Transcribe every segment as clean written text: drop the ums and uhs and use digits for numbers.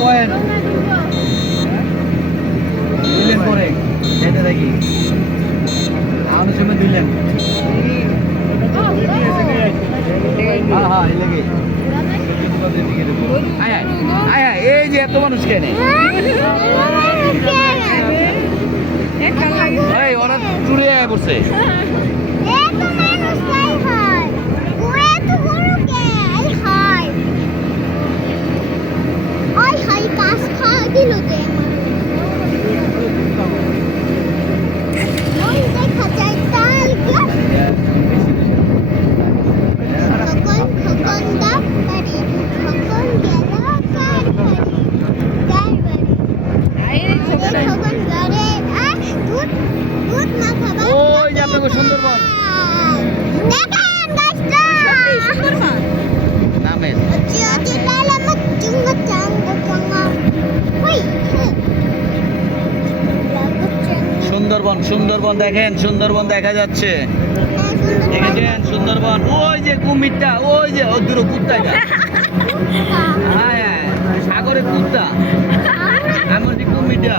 point দুইলেন পরে যেতে থাকি আমাদের সময় দুইলেন হ্যাঁ হ্যাঁ এই লেগে এই যে এত মানুষ কেনে ওরা চুরি পড়ছে সুন্দরবন নামের সুন্দরবন সুন্দরবন দেখেন সুন্দরবন দেখা যাচ্ছে দেখেছেন সুন্দরবন ওই যে কুমিরটা ওই যে দূরে কুত্তাটা হ্যাঁ সাগরের কুত্তা আমার যে কুমিরটা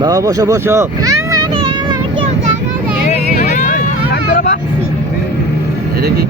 বাবা বসো বসো এটা কি